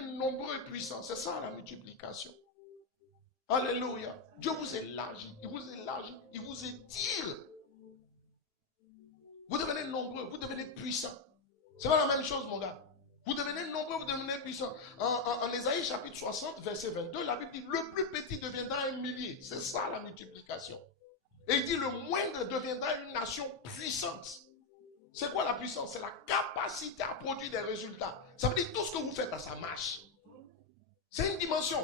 devenez nombreux et puissants. C'est ça la multiplication. Alléluia. Dieu vous élargit, il vous élargit, il vous étire. Vous devenez nombreux, vous devenez puissants. C'est pas la même chose, mon gars. Vous devenez nombreux, vous devenez puissants. En Ésaïe chapitre 60, verset 22, la Bible dit, le plus petit deviendra un millier. C'est ça la multiplication. Et il dit, le moindre deviendra une nation puissante. C'est quoi la puissance? C'est la capacité à produire des résultats. Ça veut dire tout ce que vous faites, ça marche. C'est une dimension.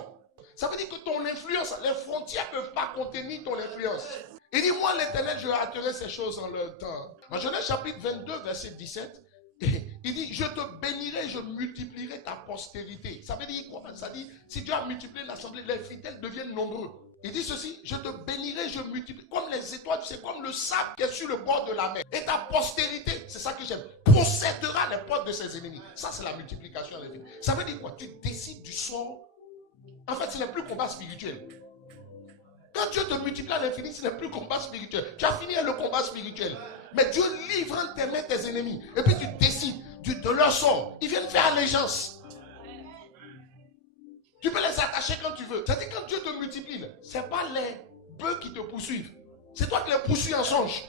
Ça veut dire que ton influence, les frontières ne peuvent pas contenir ton influence. Il dit, moi l'Éternel, je hâterai ces choses en leur temps. En Genèse chapitre 22, verset 17, il dit, je te bénirai, je multiplierai ta postérité. Ça veut dire quoi? Ça dit, si Dieu a multiplié l'assemblée, les fidèles deviennent nombreux. Il dit ceci, je te bénirai, je multiplierai, comme les étoiles, c'est comme le sable qui est sur le bord de la mer. Et ta postérité, c'est ça que j'aime, possédera les portes de ses ennemis. Ça, c'est la multiplication. Ça veut dire quoi? Tu décides du sort. En fait, ce n'est plus combat spirituel. Quand Dieu te multiplie à l'infini, ce n'est plus combat spirituel. Tu as fini le combat spirituel. Mais Dieu livre entre tes mains tes ennemis. Et puis tu décides de leur sort. Ils viennent faire allégeance. Tu peux les attacher quand tu veux. C'est-à-dire quand Dieu te multiplie, ce n'est pas les bœufs qui te poursuivent. C'est toi qui les poursuis en songe.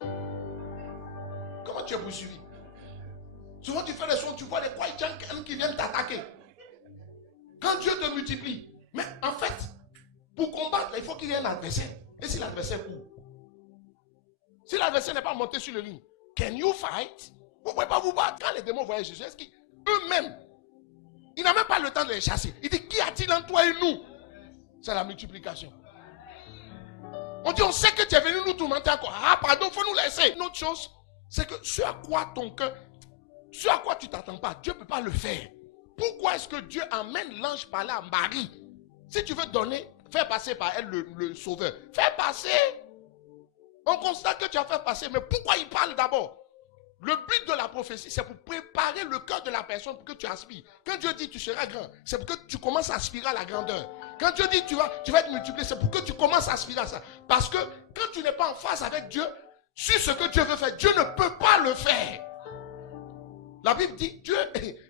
Comment tu es poursuivi? Souvent tu fais des choses, tu vois des Kwaïdjanks qui viennent t'attaquer. Quand Dieu te multiplie, mais en fait, pour combattre, il faut qu'il y ait un adversaire. Et si l'adversaire court? Si l'adversaire n'est pas monté sur le ligne, can you fight? Vous ne pouvez pas vous battre. Quand les démons voyaient Jésus, est-ce qu'eux-mêmes, ils n'ont même pas le temps de les chasser. Il dit, qu'y a-t-il entre toi et nous? C'est la multiplication. On dit, on sait que tu es venu nous tourmenter encore. Ah, pardon, il faut nous laisser. Une autre chose, c'est que ce à quoi ton cœur, ce à quoi tu ne t'attends pas, Dieu ne peut pas le faire. Pourquoi est-ce que Dieu amène l'ange parler à Marie? Si tu veux donner, fais passer par elle le sauveur. Fais passer. On constate que tu as fait passer. Mais pourquoi il parle d'abord? Le but de la prophétie, c'est pour préparer le cœur de la personne pour que tu aspires. Quand Dieu dit tu seras grand, c'est pour que tu commences à aspirer à la grandeur. Quand Dieu dit tu vas être multiplié, c'est pour que tu commences à aspirer à ça. Parce que quand tu n'es pas en phase avec Dieu, sur ce que Dieu veut faire, Dieu ne peut pas le faire. La Bible dit, Dieu,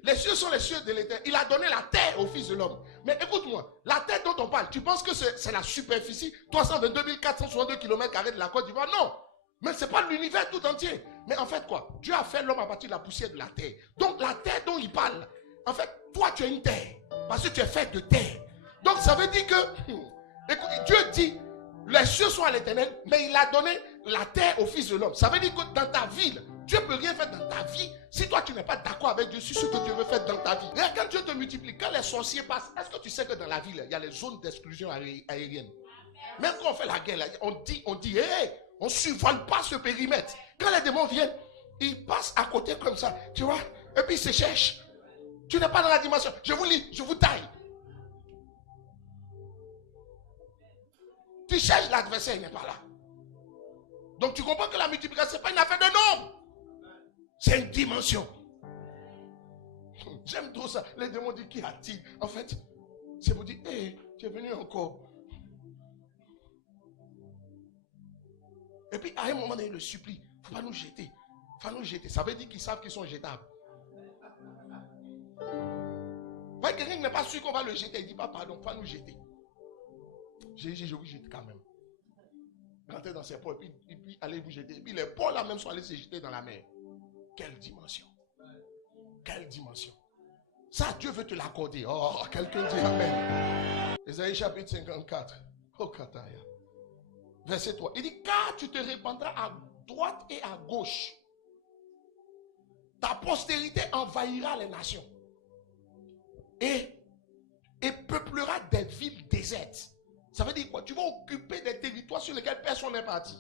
les cieux sont les cieux de l'Éternel. Il a donné la terre au Fils de l'homme. Mais écoute-moi, la terre dont on parle, tu penses que c'est la superficie 322 462 km² de la Côte d'Ivoire? Non. Mais ce n'est pas l'univers tout entier. Mais en fait quoi? Dieu a fait l'homme à partir de la poussière de la terre. Donc la terre dont il parle, en fait, toi tu es une terre. Parce que tu es fait de terre. Donc ça veut dire que, écoute, Dieu dit, les cieux sont à l'Éternel, mais il a donné la terre au Fils de l'homme. Ça veut dire que dans ta ville, Dieu ne peut rien faire dans ta vie si toi tu n'es pas d'accord avec Dieu sur ce que Dieu veut faire dans ta vie. Et quand Dieu te multiplie, quand les sorciers passent, est-ce que tu sais que dans la ville, il y a les zones d'exclusion aérienne? Même quand on fait la guerre, là, on dit, hey, on ne survole pas ce périmètre. Quand les démons viennent, ils passent à côté comme ça, tu vois, et puis ils se cherchent. Tu n'es pas dans la dimension. Je vous lis, je vous taille. Tu cherches l'adversaire, il n'est pas là. Donc tu comprends que la multiplication, ce n'est pas une affaire de nombre. C'est une dimension. J'aime trop ça. Les démons disent, qu'y a-t-il? En fait, c'est pour dire, hé, tu es venu encore. Et puis à un moment donné, il le supplie. Il ne faut pas nous jeter. Il ne faut pas nous jeter. Ça veut dire qu'ils savent qu'ils sont jetables. Quelqu'un qui n'est pas sûr qu'on va le jeter, il dit pas pardon, il ne faut pas nous jeter. J'ai dit, je vous jette quand même. Rentrez dans ses pots et puis allez vous jeter. Et puis les pots là même sont allés se jeter dans la mer. Quelle dimension. Quelle dimension. Ça, Dieu veut te l'accorder. Oh, quelqu'un dit amen. Ésaïe chapitre 54. Oh, Kataya. Verset 3. Il dit, car tu te répandras à droite et à gauche. Ta postérité envahira les nations. Et peuplera des villes désertes. Ça veut dire quoi? Tu vas occuper des territoires sur lesquels personne n'est parti.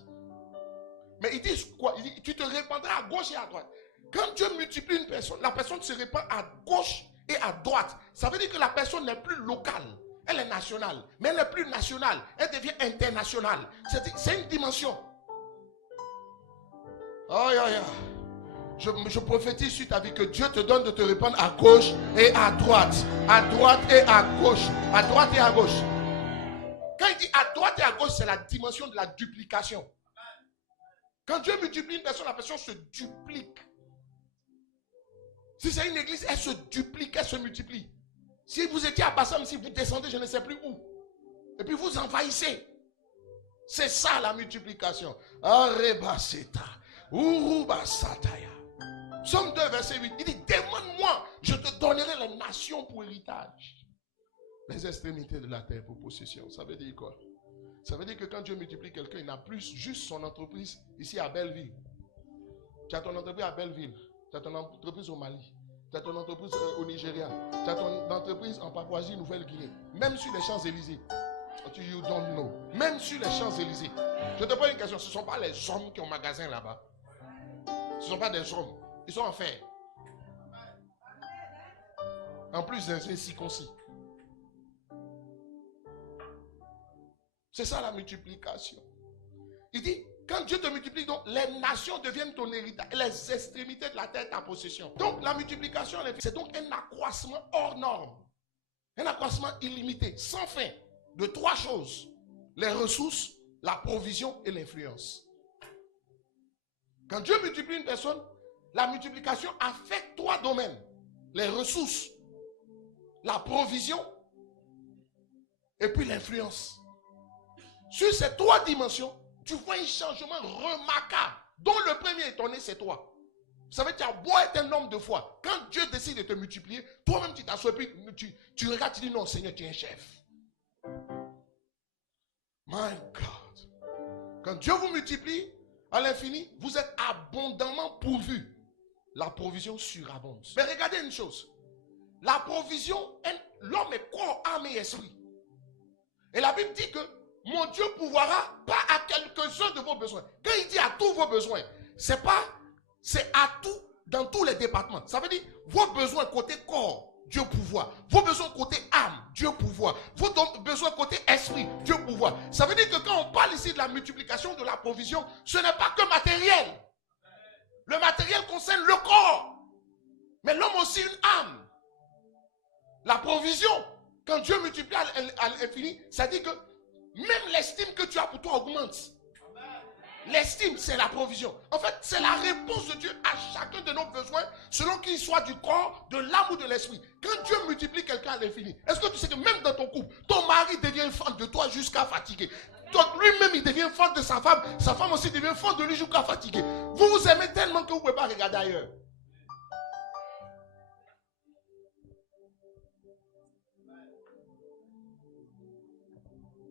Mais ils disent quoi? Ils disent, tu te répandras à gauche et à droite. Quand Dieu multiplie une personne, la personne se répand à gauche et à droite. Ça veut dire que la personne n'est plus locale. Elle est nationale. Mais elle n'est plus nationale. Elle devient internationale. C'est une dimension. Aïe, aïe, aïe. Je prophétise sur ta vie que Dieu te donne de te répandre à gauche et à droite. À droite et à gauche. À droite et à gauche. Quand il dit à droite et à gauche, c'est la dimension de la duplication. Quand Dieu multiplie une personne, la personne se duplique. Si c'est une église, elle se duplique, elle se multiplie. Si vous étiez à Bassam, si vous descendez, je ne sais plus où. Et puis vous envahissez. C'est ça la multiplication. Arebaseta. Urubasataya. Somme 2, verset 8. Il dit, demande-moi, je te donnerai les nations pour héritage. Les extrémités de la terre pour possession. Ça veut dire quoi? Ça veut dire que quand Dieu multiplie quelqu'un, il n'a plus juste son entreprise ici à Belleville. Tu as ton entreprise à Belleville. Tu as ton entreprise au Mali. Tu as ton entreprise au Nigeria. Tu as ton entreprise en Papouasie-Nouvelle-Guinée. Même sur les Champs-Élysées. You don't know. Même sur les Champs-Élysées. Je te pose une question. Ce ne sont pas les hommes qui ont magasin là-bas. Ce ne sont pas des hommes. Ils sont en fer. En plus d'un circoncis. C'est ça la multiplication. Il dit, quand Dieu te multiplie, donc les nations deviennent ton héritage. Les extrémités de la terre ta possession. Donc la multiplication, c'est donc un accroissement hors norme. Un accroissement illimité, sans fin, de 3 choses. Les ressources, la provision et l'influence. Quand Dieu multiplie une personne, la multiplication affecte 3 domaines. Les ressources, la provision et puis l'influence. Sur ces 3 dimensions, tu vois un changement remarquable. Dont le premier étonné, c'est toi. Vous savez, tu as beau être un homme de foi. Quand Dieu décide de te multiplier, toi-même tu t'assois et puis tu regardes, tu dis non, Seigneur, tu es un chef. My God. Quand Dieu vous multiplie à l'infini, vous êtes abondamment pourvus. La provision surabonde. Mais regardez une chose. La provision, l'homme est corps, âme et esprit. Et la Bible dit que mon Dieu pourvoira pas à quelques-uns de vos besoins. Quand il dit à tous vos besoins, c'est à tout, dans tous les départements. Ça veut dire, vos besoins côté corps, Dieu pourvoit. Vos besoins côté âme, Dieu pourvoit. Vos besoins côté esprit, Dieu pourvoit. Ça veut dire que quand on parle ici de la multiplication de la provision, ce n'est pas que matériel. Le matériel concerne le corps. Mais l'homme aussi une âme. La provision, quand Dieu multiplie à l'infini, ça dit que même l'estime que tu as pour toi augmente. L'estime, c'est la provision. En fait, c'est la réponse de Dieu à chacun de nos besoins, selon qu'il soit du corps, de l'âme ou de l'esprit. Quand Dieu multiplie quelqu'un à l'infini, est-ce que tu sais que même dans ton couple, ton mari devient fan de toi jusqu'à fatiguer. Lui-même, il devient fan de sa femme aussi devient fan de lui jusqu'à fatiguer. Vous vous aimez tellement que vous ne pouvez pas regarder ailleurs.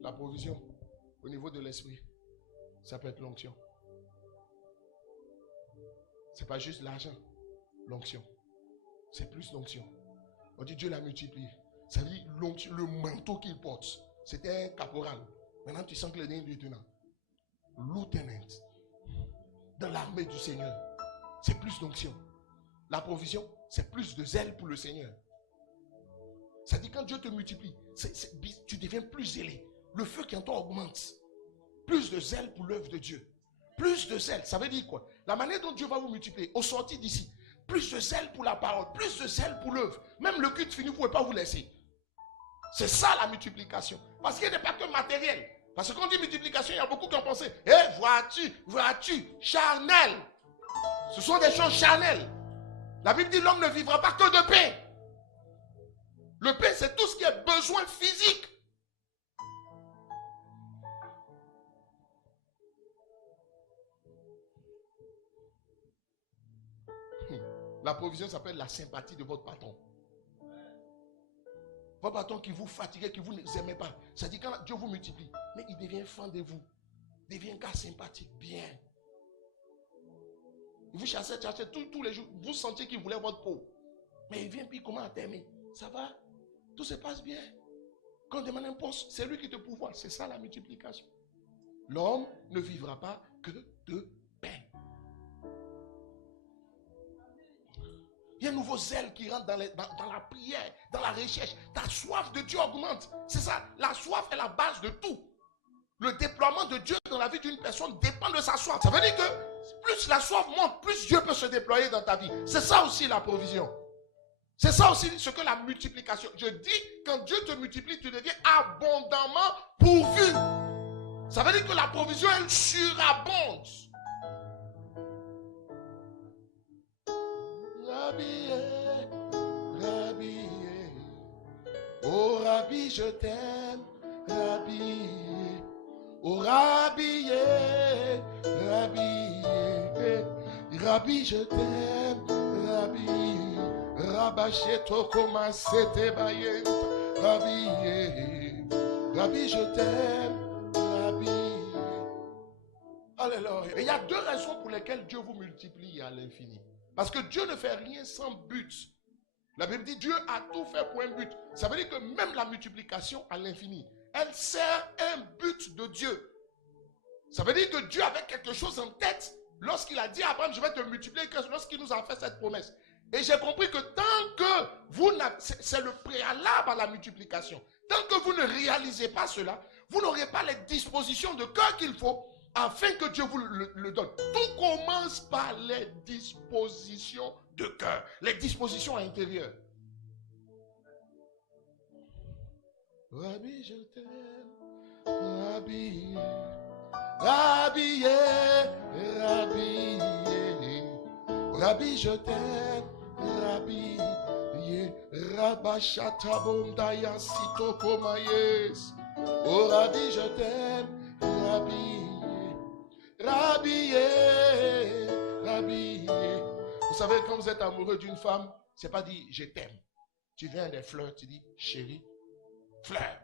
La provision au niveau de l'esprit, ça peut être l'onction. Ce n'est pas juste l'argent, l'onction. C'est plus l'onction. On dit Dieu l'a multiplié. Ça veut dire le manteau qu'il porte. C'était un caporal. Maintenant tu sens que le dernier lieutenant. Lieutenant. Dans l'armée du Seigneur. C'est plus l'onction. La provision, c'est plus de zèle pour le Seigneur. Ça dit quand Dieu te multiplie, tu deviens plus zélé. Le feu qui en toi augmente. Plus de zèle pour l'œuvre de Dieu. Plus de zèle, ça veut dire quoi? La manière dont Dieu va vous multiplier, au sortir d'ici, plus de zèle pour la parole, plus de zèle pour l'œuvre. Même le culte fini, vous ne pouvez pas vous laisser. C'est ça la multiplication. Parce qu'il n'est pas que matériel. Parce que quand on dit multiplication, il y a beaucoup qui ont pensé, vois-tu, charnel. Ce sont des choses charnelles. La Bible dit l'homme ne vivra pas que de pain. Le pain, c'est tout ce qui est besoin physique. La provision s'appelle la sympathie de votre patron. Votre patron qui vous fatigue, qui vous n'aimez pas. Ça dit quand Dieu vous multiplie, mais il devient fan de vous. Il devient un gars sympathique, bien. Il vous chassez tous les jours. Vous sentiez qu'il voulait votre peau. Mais il vient puis comment t'aimer. Ça va? Tout se passe bien. Quand on demande un poste, c'est lui qui te pourvoit. C'est ça la multiplication. L'homme ne vivra pas que de pain. Il y a un nouveau zèle qui rentre dans la prière, dans la recherche. Ta soif de Dieu augmente. C'est ça. La soif est la base de tout. Le déploiement de Dieu dans la vie d'une personne dépend de sa soif. Ça veut dire que plus la soif monte, plus Dieu peut se déployer dans ta vie. C'est ça aussi la provision. C'est ça aussi ce que la multiplication. Je dis, quand Dieu te multiplie, tu deviens abondamment pourvu. Ça veut dire que la provision, elle surabonde. Rabbi, je t'aime, Rabbi. Oh Rabbi, Rabbi, Rabbi, je t'aime, Rabbi. Rabacheto koma sete bayent, Rabbi, Rabbi, je t'aime, Rabbi. Alléluia. Et il y a deux raisons pour lesquelles Dieu vous multiplie à l'infini. Parce que Dieu ne fait rien sans but. La Bible dit Dieu a tout fait pour un but. Ça veut dire que même la multiplication à l'infini, elle sert un but de Dieu. Ça veut dire que Dieu avait quelque chose en tête lorsqu'il a dit à Abraham, je vais te multiplier, lorsqu'il nous a fait cette promesse. Et j'ai compris que tant que vous n'avez, c'est le préalable à la multiplication. Tant que vous ne réalisez pas cela, vous n'aurez pas les dispositions de cœur qu'il faut afin que Dieu vous le donne. Tout commence par les dispositions de cœur, les dispositions intérieures. Rabbi, je t'aime, Rabbi, Rabbi, Rabbi, Rabbi, je t'aime, Rabbi, Rabashatabondaya sitokomayes. Oh Rabbi, je t'aime, Rabbi, Rabbi, Rabbi. Vous savez, quand vous êtes amoureux d'une femme, c'est pas dit je t'aime. Tu viens des fleurs, tu dis chérie, fleur.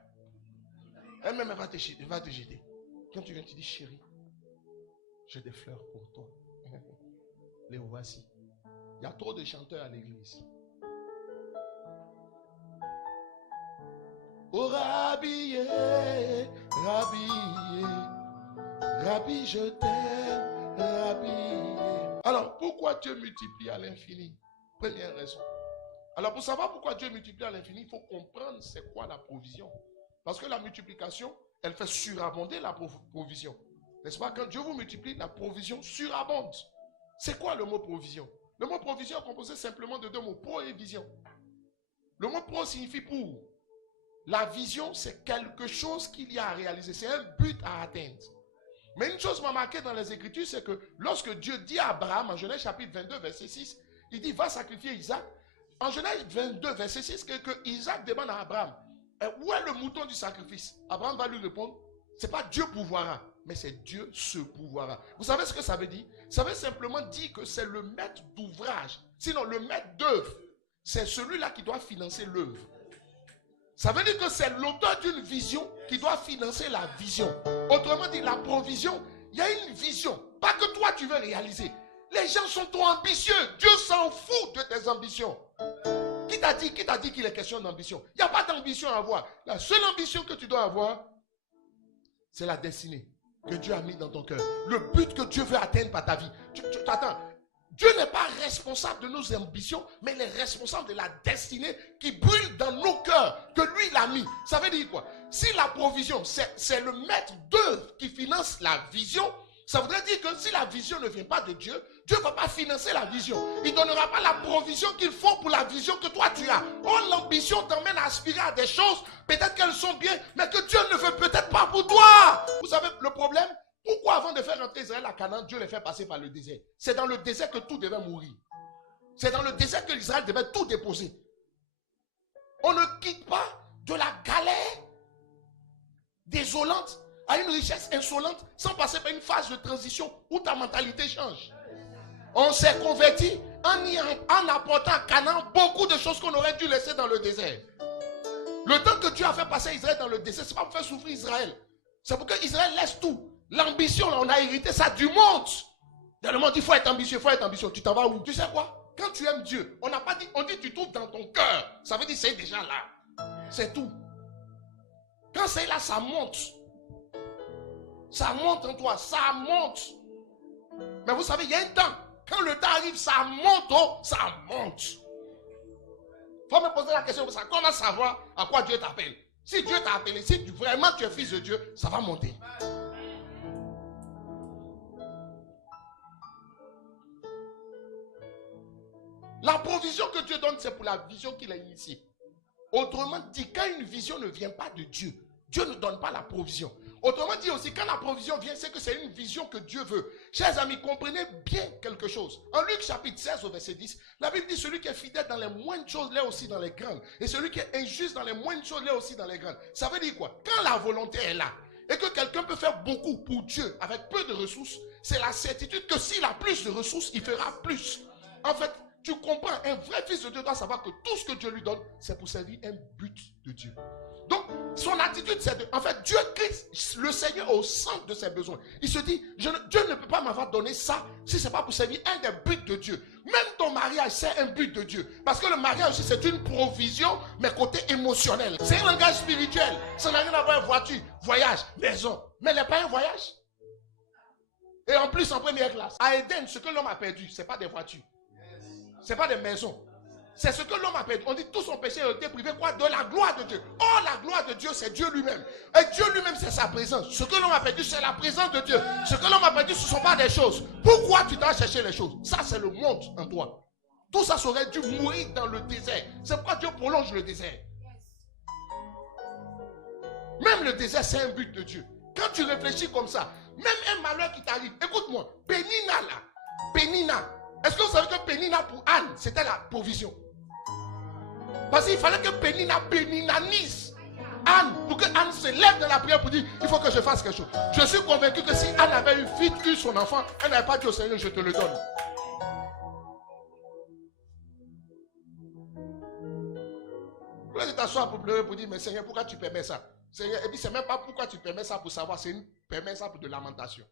Elle-même va te jeter. Quand tu viens, tu dis chérie, j'ai des fleurs pour toi. Les voici. Il y a trop de chanteurs à l'église. Oh Rabbi, Rabbi, Rabbi, je t'aime, Rabbi. Alors, pourquoi Dieu multiplie à l'infini? Première raison. Alors, pour savoir pourquoi Dieu multiplie à l'infini, il faut comprendre c'est quoi la provision. Parce que la multiplication, elle fait surabonder la provision. N'est-ce pas? Quand Dieu vous multiplie, la provision surabonde. C'est quoi le mot provision? Le mot provision est composé simplement de deux mots, pro et vision. Le mot pro signifie pour. La vision, c'est quelque chose qu'il y a à réaliser. C'est un but à atteindre. Mais une chose m'a marqué dans les Écritures, c'est que lorsque Dieu dit à Abraham, en Genèse chapitre 22, verset 6, il dit, va sacrifier Isaac. En Genèse 22, verset 6, que Isaac demande à Abraham, où est le mouton du sacrifice? Abraham va lui répondre, ce n'est pas Dieu pourvoira, mais c'est Dieu se pourvoira. Vous savez ce que ça veut dire? Ça veut simplement dire que c'est le maître d'ouvrage. Sinon, le maître d'œuvre, c'est celui-là qui doit financer l'œuvre. Ça veut dire que c'est l'auteur d'une vision qui doit financer la vision. Autrement dit, la provision, il y a une vision. Pas que toi tu veux réaliser. Les gens sont trop ambitieux. Dieu s'en fout de tes ambitions. Qui t'a dit qu'il est question d'ambition? Il n'y a pas d'ambition à avoir. La seule ambition que tu dois avoir, c'est la destinée que Dieu a mis dans ton cœur. Le but que Dieu veut atteindre par ta vie. Attends. Dieu n'est pas responsable de nos ambitions, mais il est responsable de la destinée qui brûle dans nos cœurs, que lui il a mis. Ça veut dire quoi? Si la provision, c'est le maître d'œuvre qui finance la vision, ça voudrait dire que si la vision ne vient pas de Dieu, Dieu ne va pas financer la vision. Il ne donnera pas la provision qu'il faut pour la vision que toi tu as. Oh, l'ambition t'emmène à aspirer à des choses, peut-être qu'elles sont bien, mais que Dieu ne veut peut-être pas pour toi. Vous savez le problème? Pourquoi avant de faire rentrer Israël à Canaan, Dieu les fait passer par le désert? C'est dans le désert que tout devait mourir. C'est dans le désert que Israël devait tout déposer. On ne quitte pas de la galère désolante à une richesse insolente sans passer par une phase de transition où ta mentalité change. On s'est converti en apportant à Canaan beaucoup de choses qu'on aurait dû laisser dans le désert. Le temps que Dieu a fait passer Israël dans le désert, ce n'est pas pour faire souffrir Israël. C'est pour que Israël laisse tout. L'ambition, on a hérité ça du monde. Dans le monde, il faut être ambitieux, il faut être ambitieux. Tu t'en vas où? Tu sais quoi? Quand tu aimes Dieu, on n'a pas dit, on dit tu trouves dans ton cœur. Ça veut dire c'est déjà là. C'est tout. Quand c'est là, ça monte. Ça monte en toi, ça monte. Mais vous savez, il y a un temps. Quand le temps arrive, ça monte, oh, ça monte. Il faut me poser la question, ça, comment savoir à quoi Dieu t'appelle? Si Dieu t'a appelé, si vraiment tu es fils de Dieu, ça va monter. La provision que Dieu donne, c'est pour la vision qu'il a initiée. Autrement dit, quand une vision ne vient pas de Dieu, Dieu ne donne pas la provision. Autrement dit aussi, quand la provision vient, c'est que c'est une vision que Dieu veut. Chers amis, comprenez bien quelque chose. En Luc chapitre 16 au verset 10, la Bible dit, celui qui est fidèle dans les moindres choses, l'est aussi dans les grandes. Et celui qui est injuste dans les moindres choses, l'est aussi dans les grandes. Ça veut dire quoi? Quand la volonté est là, et que quelqu'un peut faire beaucoup pour Dieu avec peu de ressources, c'est la certitude que s'il a plus de ressources, il fera plus. En fait, tu comprends, un vrai fils de Dieu doit savoir que tout ce que Dieu lui donne, c'est pour servir un but de Dieu. Donc, son attitude, c'est de... En fait, Dieu crée le Seigneur au centre de ses besoins. Il se dit, Dieu ne peut pas m'avoir donné ça si ce n'est pas pour servir un des buts de Dieu. Même ton mariage, c'est un but de Dieu. Parce que le mariage aussi, c'est une provision, mais côté émotionnel. C'est un langage spirituel. Ça n'a rien à voir avec voiture, voyage, maison. Mais il n'est pas un voyage. Et en plus, en première classe. À Éden, ce que l'homme a perdu, ce n'est pas des voitures. Ce n'est pas des maisons. C'est ce que l'homme a perdu. On dit tout son péché a été privé quoi? De la gloire de Dieu. Or, la gloire de Dieu, c'est Dieu lui-même. Et Dieu lui-même, c'est sa présence. Ce que l'homme a perdu, c'est la présence de Dieu. Ce que l'homme a perdu, ce ne sont pas des choses. Pourquoi tu dois chercher les choses? Ça, c'est le monde en toi. Tout ça aurait dû mourir dans le désert. C'est pourquoi Dieu prolonge le désert. Même le désert, c'est un but de Dieu. Quand tu réfléchis comme ça, même un malheur qui t'arrive, écoute-moi, Pénina là, Pénina, est-ce que vous savez que Pénina pour Anne, c'était la provision? Parce qu'il fallait que péninanise Anne, pour que Anne se lève de la prière pour dire, il faut que je fasse quelque chose. Je suis convaincu que si Anne avait vite eu son enfant, elle n'avait pas dit au Seigneur, je te le donne. Pourquoi tu t'assois pour pleurer pour dire, mais Seigneur, pourquoi tu permets ça? Seigneur, et puis c'est même pas pourquoi tu permets ça pour savoir, c'est une permets ça pour de lamentation.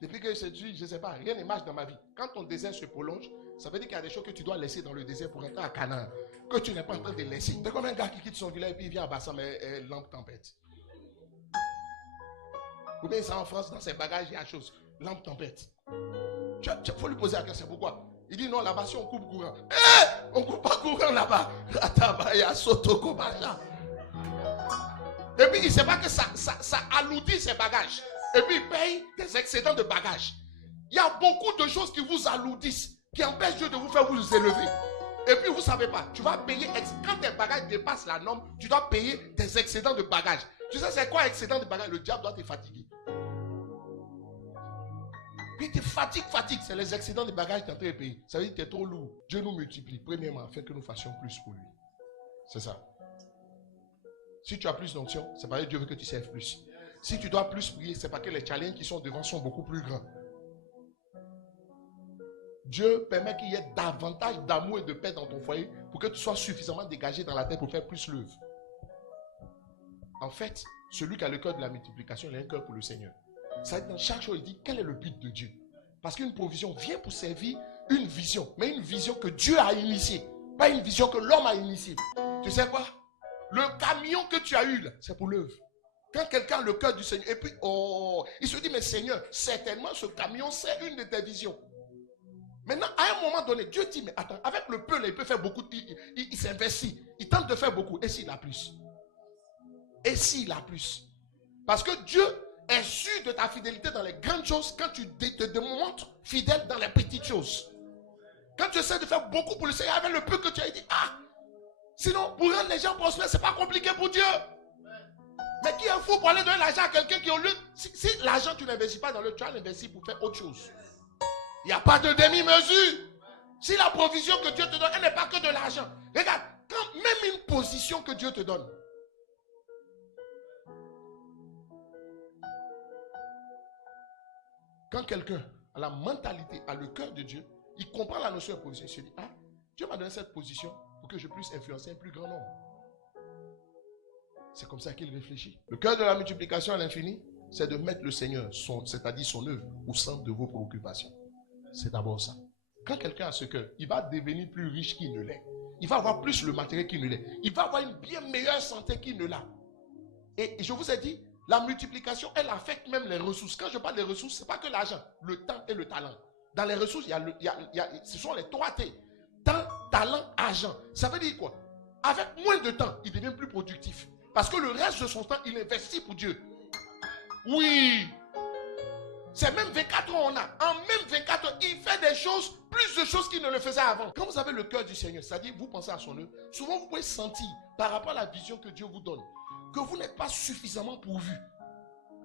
Depuis que je dis, je ne sais pas, rien ne marche dans ma vie. Quand ton désert se prolonge, ça veut dire qu'il y a des choses que tu dois laisser dans le désert pour entrer à Canaan, que tu n'es pas en train de laisser. C'est comme un gars qui quitte son village et puis il vient à Bassam, mais lampe tempête. Ou bien il s'en en France, dans ses bagages, il y a chose, lampe tempête. Il faut lui poser la question, pourquoi? Il dit non, là-bas, si on coupe courant. On ne coupe pas courant là-bas. Il y a Sotoko Bacha. Et puis il ne sait pas que ça alourdit ses bagages. Et puis il paye des excédents de bagages. Il y a beaucoup de choses qui vous alourdissent, qui empêchent Dieu de vous faire vous élever. Et puis vous ne savez pas, tu vas payer, quand tes bagages dépassent la norme, tu dois payer des excédents de bagages. Tu sais c'est quoi excédent de bagages? Le diable doit te fatiguer. Puis tu fatigue, c'est les excédents de bagages qui sont en train de payer. Ça veut dire que tu es trop lourd. Dieu nous multiplie, premièrement, afin que nous fassions plus pour lui. C'est ça. Si tu as plus d'onction, c'est parce que Dieu veut que tu serves plus. Si tu dois plus prier, c'est parce que les challenges qui sont devant sont beaucoup plus grands. Dieu permet qu'il y ait davantage d'amour et de paix dans ton foyer pour que tu sois suffisamment dégagé dans la terre pour faire plus l'œuvre. En fait, celui qui a le cœur de la multiplication, il a un cœur pour le Seigneur. Ça, dans chaque chose, il dit quel est le but de Dieu. Parce qu'une provision vient pour servir une vision, mais une vision que Dieu a initiée, pas une vision que l'homme a initiée. Tu sais quoi? Le camion que tu as eu là, c'est pour l'œuvre. Quand quelqu'un a le cœur du Seigneur, et puis, il se dit, mais Seigneur, certainement ce camion, c'est une de tes visions. Maintenant, à un moment donné, Dieu dit, mais attends, avec le peu, là, il peut faire beaucoup, il s'investit, il tente de faire beaucoup, et s'il a plus? Et s'il a plus? Parce que Dieu est sûr de ta fidélité dans les grandes choses quand tu te démontres fidèle dans les petites choses. Quand tu essaies de faire beaucoup pour le Seigneur, avec le peu que tu as dit, sinon, pour rendre les gens prospères, c'est pas compliqué pour Dieu. Mais qui est fou pour aller donner l'argent à quelqu'un qui, au lieu, si l'argent tu n'investis pas dans le, tu as l'investi pour faire autre chose. Il n'y a pas de demi-mesure. Si la provision que Dieu te donne, elle n'est pas que de l'argent. Regarde, quand même une position que Dieu te donne. Quand quelqu'un a la mentalité, a le cœur de Dieu, il comprend la notion de position. Il se dit, Dieu m'a donné cette position pour que je puisse influencer un plus grand nombre. C'est comme ça qu'il réfléchit. Le cœur de la multiplication à l'infini, c'est de mettre le Seigneur, c'est-à-dire son œuvre, au centre de vos préoccupations. C'est d'abord ça. Quand quelqu'un a ce cœur, il va devenir plus riche qu'il ne l'est. Il va avoir plus le matériel qu'il ne l'est. Il va avoir une bien meilleure santé qu'il ne l'a. Et je vous ai dit, la multiplication, elle affecte même les ressources. Quand je parle des ressources, ce n'est pas que l'argent, le temps et le talent. Dans les ressources, ce sont les 3 T. Temps, talent, argent. Ça veut dire quoi? Avec moins de temps, il devient plus productif. Parce que le reste de son temps, il investit pour Dieu. Oui. C'est même 24 ans on a. En même 24 ans, il fait des choses, plus de choses qu'il ne le faisait avant. Quand vous avez le cœur du Seigneur, c'est-à-dire vous pensez à son œuvre, souvent vous pouvez sentir par rapport à la vision que Dieu vous donne, que vous n'êtes pas suffisamment pourvu.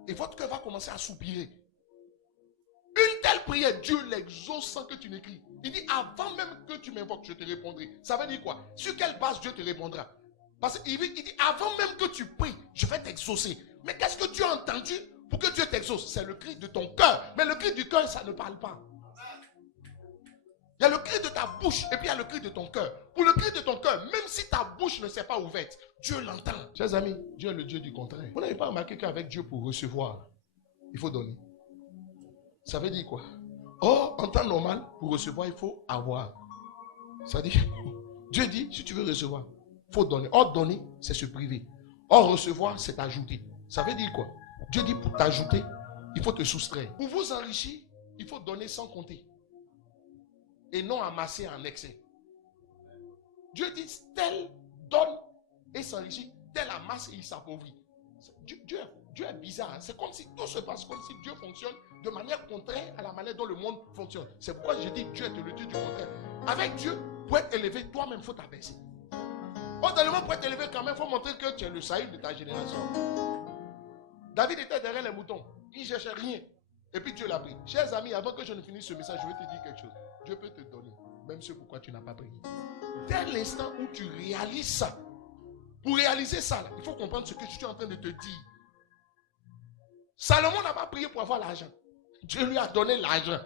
Et votre cœur va commencer à soupirer. Une telle prière, Dieu l'exauce sans que tu n'écris. Il dit, avant même que tu m'invoques, je te répondrai. Ça veut dire quoi? Sur quelle base Dieu te répondra? Parce qu'il dit, avant même que tu pries, je vais t'exaucer. Mais qu'est-ce que tu as entendu pour que Dieu t'exauce? C'est le cri de ton cœur. Mais le cri du cœur, ça ne parle pas. Il y a le cri de ta bouche et puis il y a le cri de ton cœur. Pour le cri de ton cœur, même si ta bouche ne s'est pas ouverte, Dieu l'entend. Chers amis, Dieu est le Dieu du contraire. Vous n'avez pas remarqué qu'avec Dieu, pour recevoir, il faut donner. Ça veut dire quoi? Or, en temps normal, pour recevoir, il faut avoir. Ça veut dire, Dieu dit, si tu veux recevoir, il faut donner. Or, donner, c'est se priver. Or, recevoir, c'est ajouter. Ça veut dire quoi? Dieu dit, pour t'ajouter, il faut te soustraire. Pour vous enrichir, il faut donner sans compter. Et non amasser en excès. Dieu dit, tel donne et s'enrichit, tel amasse et il s'appauvrit. Dieu est bizarre. Hein? C'est comme si tout se passe comme si Dieu fonctionne de manière contraire à la manière dont le monde fonctionne. C'est pourquoi je dis Dieu est le Dieu du contraire. Avec Dieu, pour être élevé, toi-même, il faut t'abaisser. Autrement, pour être élevé, quand même, il faut montrer que tu es le Saïd de ta génération. David était derrière les moutons. Il ne cherchait rien. Et puis Dieu l'a pris. Chers amis, avant que je ne finisse ce message, je vais te dire quelque chose. Dieu peut te donner, même ce pourquoi tu n'as pas prié. Dès l'instant où tu réalises ça, pour réaliser ça, là, il faut comprendre ce que je suis en train de te dire. Salomon n'a pas prié pour avoir l'argent. Dieu lui a donné l'argent.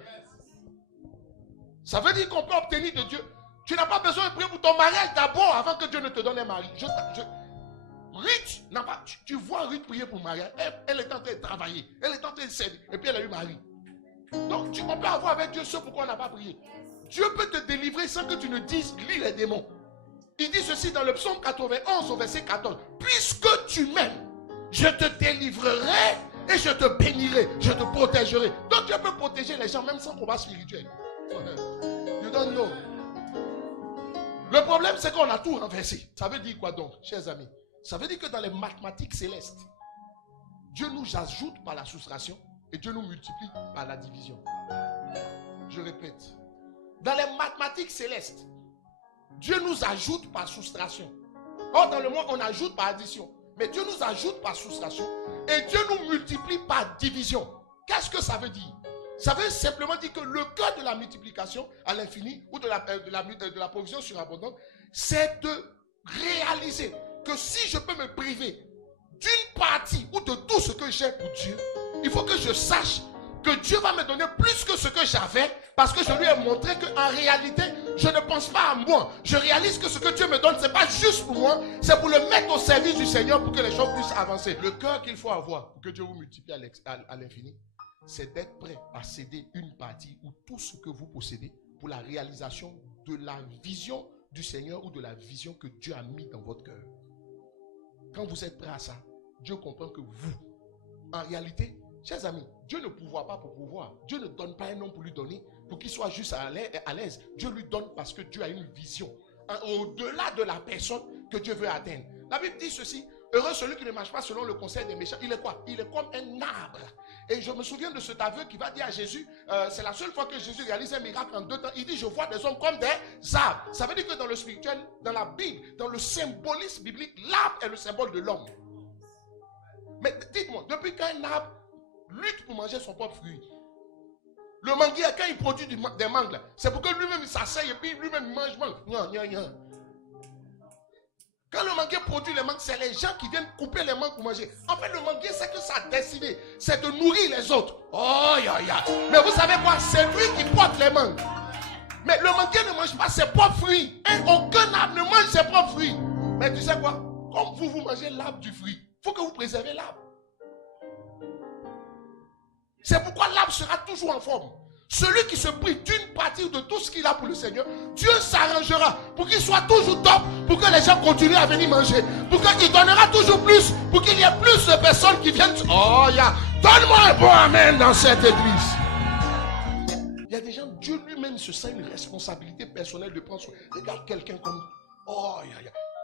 Ça veut dire qu'on peut obtenir de Dieu. Tu n'as pas besoin de prier pour ton mariage d'abord avant que Dieu ne te donne un mari. Ruth n'a pas. Tu vois Ruth prier pour mariage. Elle est en train de travailler. Elle est en train de servir. Et puis elle a eu mari. Donc on peut avoir avec Dieu ce pourquoi on n'a pas prié. Dieu peut te délivrer sans que tu ne dises lis les démons. Il dit ceci dans le psaume 91 au verset 14. Puisque tu m'aimes, je te délivrerai et je te bénirai, je te protégerai. Donc Dieu peut protéger les gens même sans combat spirituel. You don't know. Le problème c'est qu'on a tout renversé. Ça veut dire quoi donc, chers amis? Ça veut dire que dans les mathématiques célestes, Dieu nous ajoute par la soustraction et Dieu nous multiplie par la division. Je répète. Dans les mathématiques célestes, Dieu nous ajoute par soustraction. Or, dans le monde, on ajoute par addition. Mais Dieu nous ajoute par soustraction et Dieu nous multiplie par division. Qu'est-ce que ça veut dire? Ça veut simplement dire que le cœur de la multiplication à l'infini ou de la provision surabondante, c'est de réaliser que si je peux me priver d'une partie ou de tout ce que j'ai pour Dieu, il faut que je sache que Dieu va me donner plus que ce que j'avais parce que je lui ai montré qu'en réalité, je ne pense pas à moi. Je réalise que ce que Dieu me donne, ce n'est pas juste pour moi, c'est pour le mettre au service du Seigneur pour que les choses puissent avancer. Le cœur qu'il faut avoir pour que Dieu vous multiplie à l'infini, c'est d'être prêt à céder une partie ou tout ce que vous possédez pour la réalisation de la vision du Seigneur ou de la vision que Dieu a mis dans votre cœur. Quand vous êtes prêt à ça, Dieu comprend que vous, en réalité, chers amis, Dieu ne pourvoit pas pour pouvoir. Dieu ne donne pas un homme pour lui donner, pour qu'il soit juste à l'aise. Dieu lui donne parce que Dieu a une vision. Au-delà de la personne que Dieu veut atteindre. La Bible dit ceci, heureux celui qui ne marche pas selon le conseil des méchants. Il est quoi? Il est comme un arbre. Et je me souviens de cet aveu qui va dire à Jésus, c'est la seule fois que Jésus réalise un miracle en 2 temps. Il dit, je vois des hommes comme des arbres. Ça veut dire que dans le spirituel, dans la Bible, dans le symbolisme biblique, l'arbre est le symbole de l'homme. Mais dites-moi, depuis qu'un arbre lutte pour manger son propre fruit, le manguier, quand il produit des mangues, c'est pour que lui-même il s'asseye et puis lui-même il mange. Non. Quand le manguier produit les mangues, c'est les gens qui viennent couper les mangues pour manger. En fait, le manguier, c'est que sa destinée, c'est de nourrir les autres. Oh, mais vous savez quoi? C'est lui qui porte les mangues. Mais le manguier ne mange pas ses propres fruits. Aucun arbre ne mange ses propres fruits. Mais tu sais quoi? Comme vous mangez l'arbre du fruit, il faut que vous préservez l'arbre. C'est pourquoi l'arbre sera toujours en forme. Celui qui se prive d'une partie de tout ce qu'il a pour le Seigneur, Dieu s'arrangera pour qu'il soit toujours top, pour que les gens continuent à venir manger, pour qu'il donnera toujours plus, pour qu'il y ait plus de personnes qui viennent. Oh, donne-moi un bon amen dans cette église. Il y a des gens, Dieu lui-même se sent une responsabilité personnelle de prendre soin. Regarde quelqu'un comme... Oh,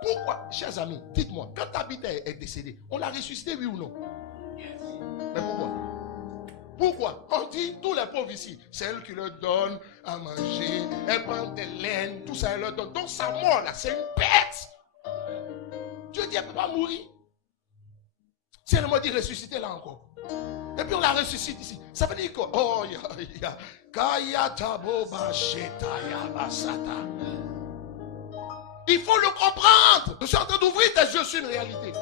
pourquoi, chers amis, dites-moi, quand ta bite est décédée, on l'a ressuscité, oui ou non? Mais pourquoi? Pourquoi? On dit, tous les pauvres ici, c'est elle qui leur donne à manger, elle prend des laines, tout ça, elle leur donne. Donc sa mort là, c'est une bête. Dieu dit, elle ne peut pas mourir. Si elle m'a dit ressusciter là encore. Et puis on la ressuscite ici. Ça veut dire quoi? Oh, il faut le comprendre. Je suis en train d'ouvrir tes yeux sur une réalité.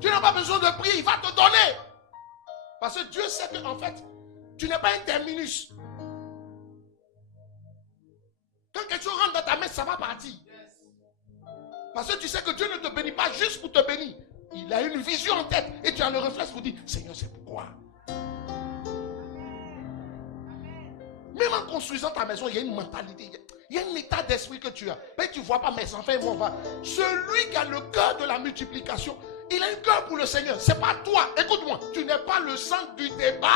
Tu n'as pas besoin de prier, il va te donner. Parce que Dieu sait qu'en fait, tu n'es pas un terminus. Quand quelque chose rentre dans ta main, ça va partir. Parce que tu sais que Dieu ne te bénit pas juste pour te bénir. Il a une vision en tête et tu as le réflexe pour dire, Seigneur, c'est pourquoi. Même en construisant ta maison, il y a une mentalité, il y a un état d'esprit que tu as. Mais tu ne vois pas mes enfants, ils vont voir. Celui qui a le cœur de la multiplication, il a un cœur pour le Seigneur. Ce n'est pas toi. Écoute-moi, tu n'es pas le centre du débat.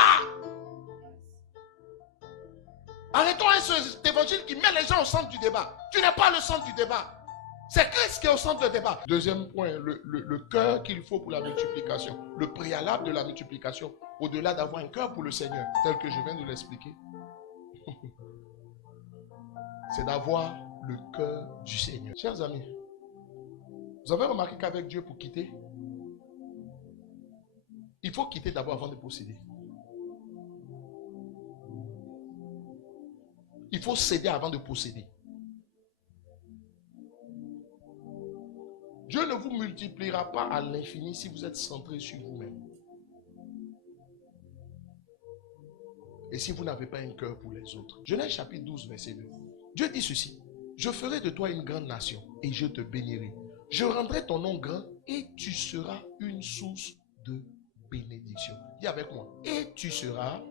Arrêtons cet évangile qui met les gens au centre du débat. Tu n'es pas le centre du débat. C'est Christ qui est au centre du débat. Deuxième point, le cœur qu'il faut pour la multiplication. Le préalable de la multiplication, au-delà d'avoir un cœur pour le Seigneur, tel que je viens de l'expliquer, c'est d'avoir le cœur du Seigneur. Chers amis, vous avez remarqué qu'avec Dieu, pour quitter, il faut quitter d'abord avant de posséder. Il faut céder avant de posséder. Dieu ne vous multipliera pas à l'infini si vous êtes centré sur vous-même. Et si vous n'avez pas un cœur pour les autres. Genèse chapitre 12, verset 2. Dieu dit ceci. Je ferai de toi une grande nation et je te bénirai. Je rendrai ton nom grand et tu seras une source de bénédiction. Dis avec moi. Et tu seras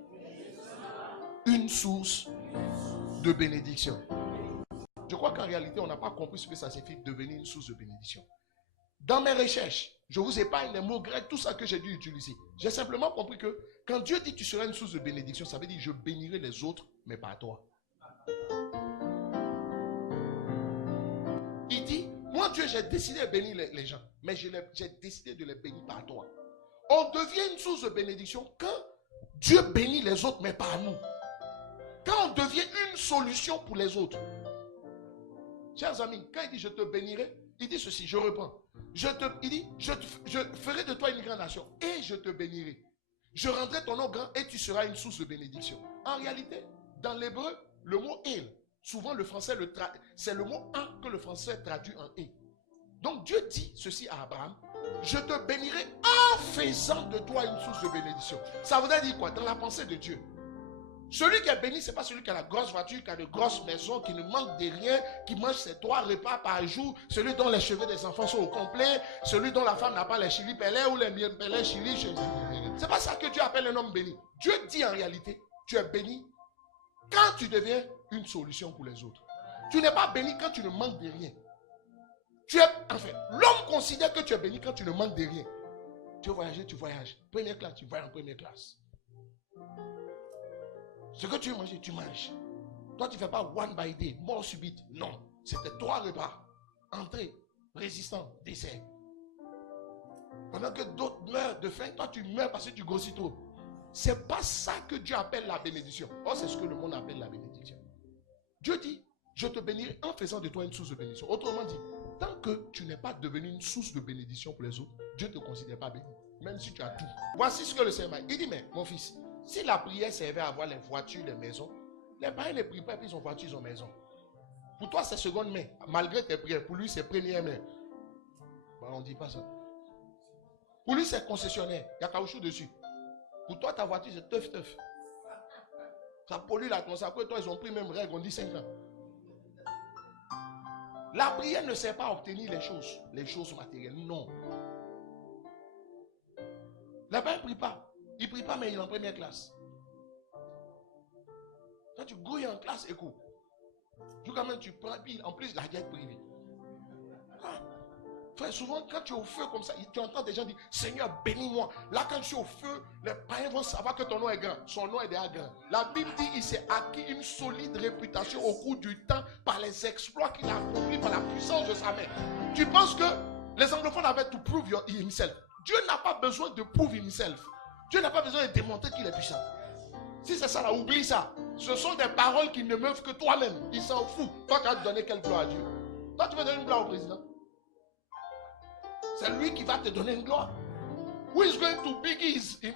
une source de bénédiction. Je crois qu'en réalité, on n'a pas compris ce que ça signifie devenir une source de bénédiction. Dans mes recherches, je vous épargne les mots grecs, tout ça que j'ai dû utiliser. J'ai simplement compris que quand Dieu dit tu seras une source de bénédiction, ça veut dire je bénirai les autres, mais pas toi. Il dit, moi Dieu, j'ai décidé de bénir les gens, mais j'ai décidé de les bénir par toi. On devient une source de bénédiction quand Dieu bénit les autres, mais pas nous. Quand on devient une solution pour les autres. Chers amis, quand il dit je te bénirai, il dit ceci, je reprends. Il dit, je ferai de toi une grande nation et je te bénirai. Je rendrai ton nom grand et tu seras une source de bénédiction. En réalité, dans l'hébreu, le mot il, souvent le français, c'est le mot un que le français traduit en et. Donc Dieu dit ceci à Abraham, je te bénirai en faisant de toi une source de bénédiction. Ça voudrait dire quoi? Dans la pensée de Dieu. Celui qui est béni, ce n'est pas celui qui a la grosse voiture, qui a de grosses maisons, qui ne manque de rien, qui mange ses 3 repas par jour, celui dont les cheveux des enfants sont au complet, celui dont la femme n'a pas les chili pelés ou les miel pelés chili. Ce n'est pas ça que Dieu appelle un homme béni. Dieu dit en réalité, tu es béni quand tu deviens une solution pour les autres. Tu n'es pas béni quand tu ne manques de rien. L'homme considère que tu es béni quand tu ne manques de rien. Tu veux voyager, tu voyages. Première classe, tu vas en première classe. Ce que tu veux manger, tu manges. Toi, tu ne fais pas one by day, mort subite. Non, c'était 3 repas. Entrée, résistant, dessert. Pendant que d'autres meurent de faim, toi, tu meurs parce que tu grossis trop. Ce n'est pas ça que Dieu appelle la bénédiction. Or, c'est ce que le monde appelle la bénédiction. Dieu dit, je te bénirai en faisant de toi une source de bénédiction. Autrement dit, tant que tu n'es pas devenu une source de bénédiction pour les autres, Dieu ne te considère pas béni. Même si tu as tout. Voici ce que le Seigneur dit. Il dit, mais mon fils, si la prière servait à avoir les voitures, les maisons, les parents ne prient pas, puis ils ont voiture, ils ont maison. Pour toi, c'est seconde main. Malgré tes prières, pour lui, c'est première main. Bon, on ne dit pas ça. Pour lui, c'est concessionnaire. Il y a caoutchouc dessus. Pour toi, ta voiture, c'est teuf. Ça pollue l'atmosphère. Après, toi, ils ont pris même règle, on dit 5 ans. La prière ne sert pas à obtenir les choses matérielles. Non. Là-bas, il ne prie pas. Il ne prie pas, mais il est en première classe. Quand tu grouilles en classe, écoute. Quand même, tu prends, puis en plus, la diète privée. Ah. Frère, souvent, quand tu es au feu comme ça, tu entends des gens dire, Seigneur, bénis-moi. Là, quand je suis au feu, les païens vont savoir que ton nom est grand. Son nom est déjà grand. La Bible dit qu'il s'est acquis une solide réputation au cours du temps par les exploits qu'il a accomplis, par la puissance de sa main. Tu penses que les anglophones avaient to prove himself. Dieu n'a pas besoin de prove himself. Dieu n'a pas besoin de démontrer qu'il est puissant. Si c'est ça, là, oublie ça. Ce sont des paroles qui ne meuvent que toi-même. Il s'en fout. Toi, tu vas te donner quelle gloire à Dieu? Toi, tu veux donner une gloire au président? C'est lui qui va te donner une gloire. Who is going to biggie him?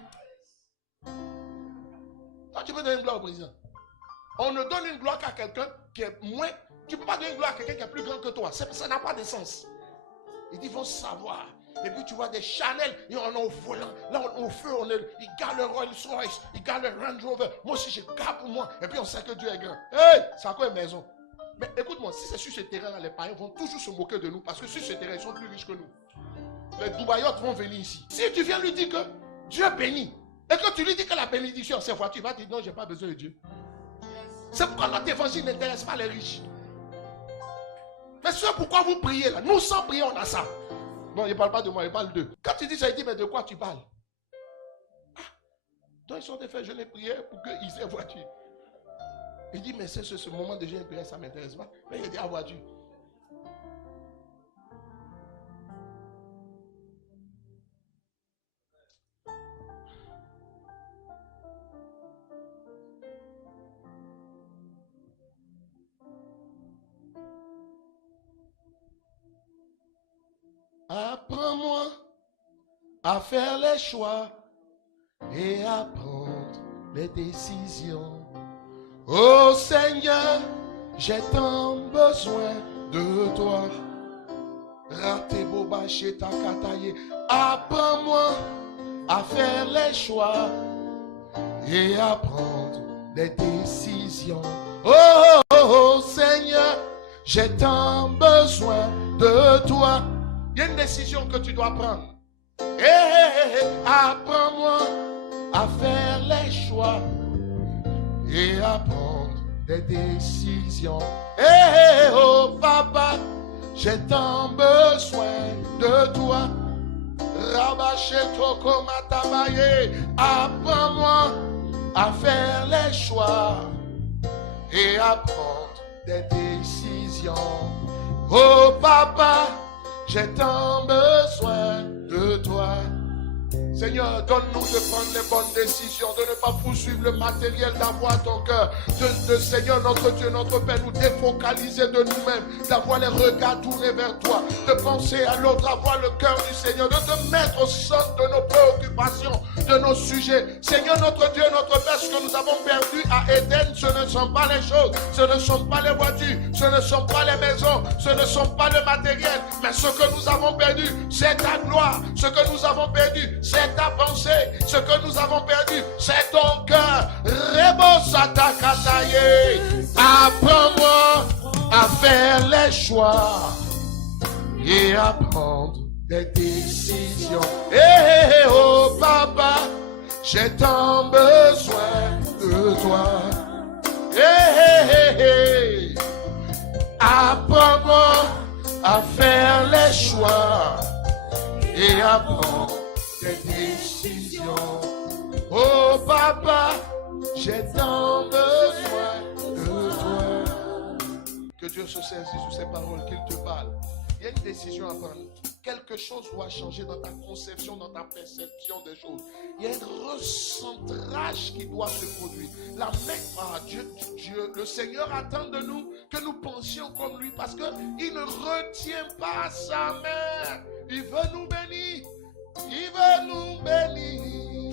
Toi, tu veux donner une gloire au président. On ne donne une gloire qu'à quelqu'un qui est moins. Tu ne peux pas donner une gloire à quelqu'un qui est plus grand que toi. Ça n'a pas de sens. Ils vont savoir. Et puis tu vois des Chanel, et on est au volant. Là, au feu, ils gardent le Rolls Royce, ils gardent le Range Rover. Moi aussi, je garde pour moi. Et puis on sait que Dieu est grand. Hey, c'est encore une maison. Mais écoute-moi, si c'est sur ce terrain-là, les païens vont toujours se moquer de nous. Parce que sur ce terrain, ils sont plus riches que nous. Les Dubaïotes vont venir ici. Si tu viens lui dire que Dieu bénit, et que tu lui dis que la bénédiction, c'est voiture, il va te dire non, je n'ai pas besoin de Dieu. C'est pourquoi notre évangile n'intéresse pas les riches. Mais c'est pourquoi vous priez là. Nous, sans prier, on a ça. Non, il ne parle pas de moi, il parle d'eux. Quand tu dis ça, il dit, mais de quoi tu parles? Ah, donc ils sont des faits, je l'ai prié pour qu'ils aient voiture. Il dit, mais c'est ce moment de jeûne prière, ça ne m'intéresse pas. Mais il dit, à voiture. Apprends-moi à faire les choix et à prendre les décisions. Oh Seigneur, j'ai tant besoin de toi. Raté boba chez ta kataye. Apprends-moi à faire les choix et à prendre les décisions. Oh, oh, oh Seigneur, j'ai tant besoin de toi. Il y a une décision que tu dois prendre. Apprends-moi à faire les choix et à prendre des décisions. Oh papa, j'ai tant besoin de toi. Apprends-moi à faire les choix et à prendre des décisions. Oh papa, j'ai tant besoin de toi. Seigneur, donne-nous de prendre les bonnes décisions, de ne pas poursuivre le matériel, d'avoir ton cœur. De Seigneur, notre Dieu, notre Père, nous défocaliser de nous-mêmes, d'avoir les regards tournés vers toi, de penser à l'autre, avoir le cœur du Seigneur, de te mettre au centre de nos préoccupations, de nos sujets. Seigneur, notre Dieu, notre Père, ce que nous avons perdu à Éden, ce ne sont pas les choses, ce ne sont pas les voitures, ce ne sont pas les maisons, ce ne sont pas le matériel, mais ce que nous avons perdu, c'est ta gloire. Ce que nous avons perdu, c'est ta pensée. Ce que nous avons perdu, c'est ton cœur. Apprends-moi à faire les choix et à prendre des décisions. Oh papa, j'ai tant besoin de toi. Apprends-moi à faire les choix et à prendre des décisions. Oh papa, j'ai tant besoin de toi. Que Dieu se saisisse sous ces paroles, qu'il te parle. Il y a une décision à prendre. Quelque chose doit changer dans ta conception, dans ta perception des choses. Il y a un recentrage qui doit se produire. La main, Dieu, le Seigneur attend de nous que nous pensions comme lui parce qu'il ne retient pas sa main. Il veut nous bénir. Il veut nous bénir.